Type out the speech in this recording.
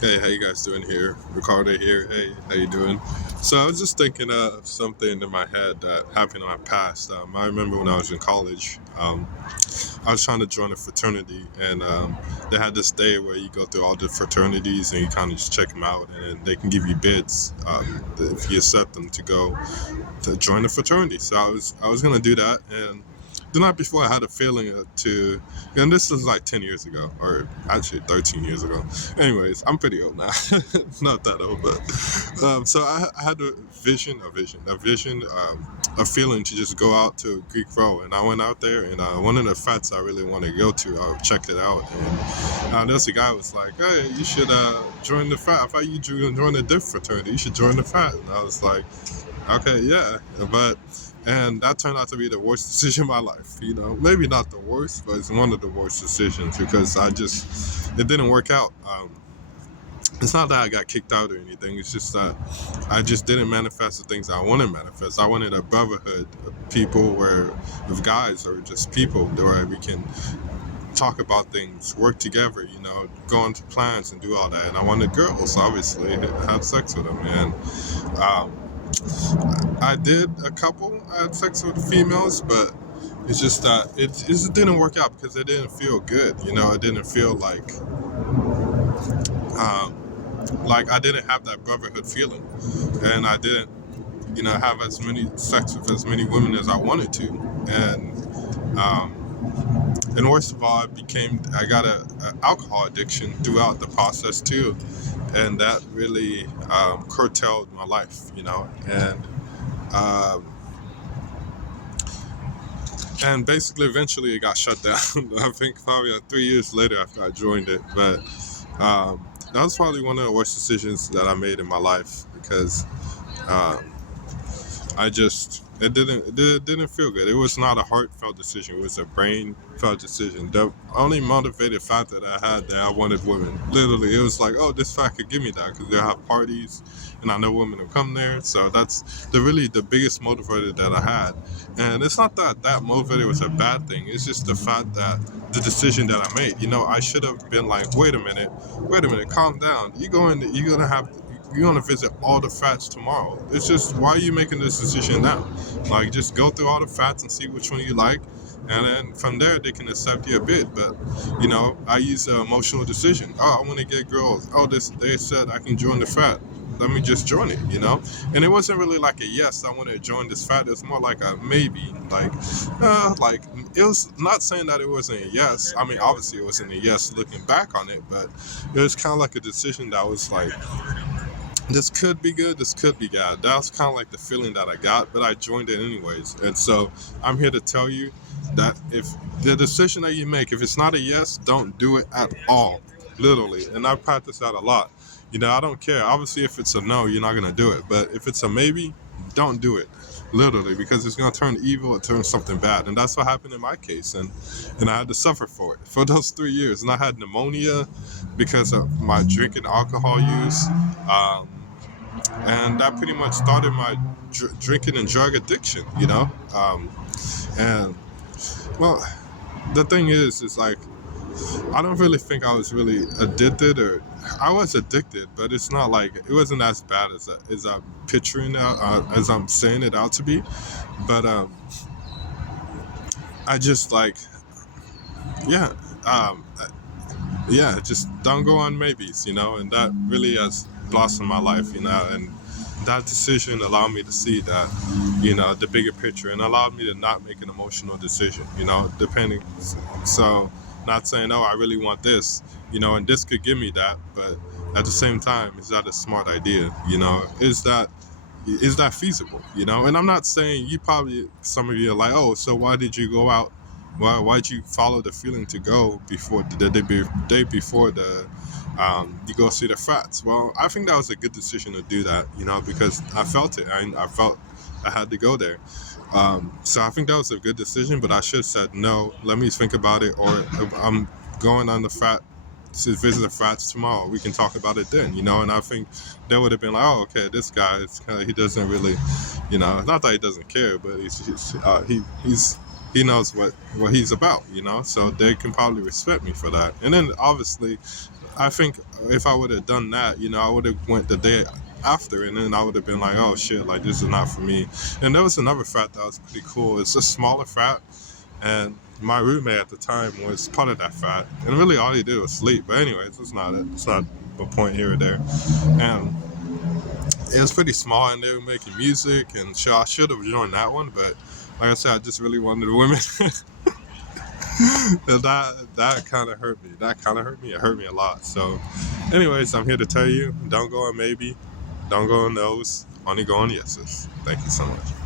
Hey, how you guys doing here? Ricardo here. Hey, how you doing? So I was just thinking of something in my head that happened in my past. I remember when I was in college, I was trying to join a fraternity, and they had this day where you go through all the fraternities and you kind of just check them out, and then they can give you bids if you accept them to go to join the fraternity. So I was gonna do that, and the night before I had a feeling and this was like 10 years ago, or actually 13 years ago. Anyways, I'm pretty old now, not that old, but so I had a feeling to just go out to Greek Row, and I went out there, and one of the fats I really wanted to go to, I checked it out, and there's a guy who was like, "Hey, you should join the frat. I thought you join a diff fraternity. You should join the frat." And I was like, okay, yeah, but and that turned out to be the worst decision of my life. Maybe not the worst, but it's one of the worst decisions because it didn't work out. It's not that I got kicked out or anything. It's just that I just didn't manifest the things I wanted to manifest. I wanted a brotherhood of people of guys or just people where we can talk about things, work together, go into plans and do all that. And I wanted girls, obviously, have sex with them. And um, I did a couple. I had sex with females, but it's just that it just didn't work out because it didn't feel good. It didn't feel um, like I didn't have that brotherhood feeling, and I didn't, have as many sex with as many women as I wanted to, and worst of all, I got a alcohol addiction throughout the process too, and that really curtailed my life, and. Um, And basically, eventually, it got shut down. I think probably 3 years later after I joined it. But that was probably one of the worst decisions that I made in my life because um, it didn't feel good. It was not a heartfelt decision. It was a brain felt decision. The only motivated factor that I had that I wanted women. Literally, it was like, oh, this fact could give me that because they'll have parties and I know women will come there. So that's the biggest motivator that I had. And it's not that that motivator was a bad thing. It's just the fact that the decision that I made. I should have been like, wait a minute, calm down. You're gonna visit all the fats tomorrow. It's just, why are you making this decision now? Like, just go through all the fats and see which one you like, and then from there they can accept you a bit. But I use an emotional decision. Oh, I want to get girls. Oh, they said I can join the fat. Let me just join it. And it wasn't really like a yes, I want to join this fat. It's more like a maybe. Like it was not saying that it wasn't a yes. I mean, obviously it wasn't a yes looking back on it, but it was kind of like a decision that was like, this could be good, this could be bad. That was kind of like the feeling that I got, but I joined it anyways. And so I'm here to tell you that if the decision that you make, if it's not a yes, don't do it at all. Literally. And I practice that a lot. I don't care. Obviously, if it's a no, you're not going to do it. But if it's a maybe, don't do it. Literally, because it's going to turn evil, it turns something bad. And that's what happened in my case. And I had to suffer for it for those 3 years. And I had pneumonia because of my drinking alcohol use. Um, and that pretty much started my drinking and drug addiction. And well, the thing is like, I don't really think I was really addicted, or I was addicted, but it's not like it wasn't as bad as I'm picturing out, as I'm saying it out to be. But I just like, yeah, um, yeah, just don't go on maybes, and that really has blossomed my life, and that decision allowed me to see that, the bigger picture, and allowed me to not make an emotional decision, depending. So, not saying, oh, I really want this, and this could give me that, but at the same time, is that a smart idea? Is that feasible? And I'm not saying, some of you are like, oh, so why did you go out? Why'd you follow the feeling to go before day before you go see the frats? Well, I think that was a good decision to do that, because I felt it. I felt I had to go there. So I think that was a good decision, but I should have said no. Let me think about it, or if I'm going on the frat to visit the frats tomorrow. We can talk about it then, And I think they would have been like, oh, okay, this guy is kind of, he doesn't really, not that he doesn't care, but he knows what he's about, So they can probably respect me for that. And then obviously, I think if I would have done that, I would have went the day after, and then I would have been like, oh shit, like this is not for me. And there was another frat that was pretty cool. It's a smaller frat, and my roommate at the time was part of that frat, and really all he did was sleep. But anyways, it's not a point here or there. And it was pretty small, and they were making music, and so I should have joined that one, but like I said, I just really wanted the women. And that kind of hurt me. It hurt me a lot. So, anyways, I'm here to tell you: don't go on maybe, don't go on those, only go on yeses. Thank you so much.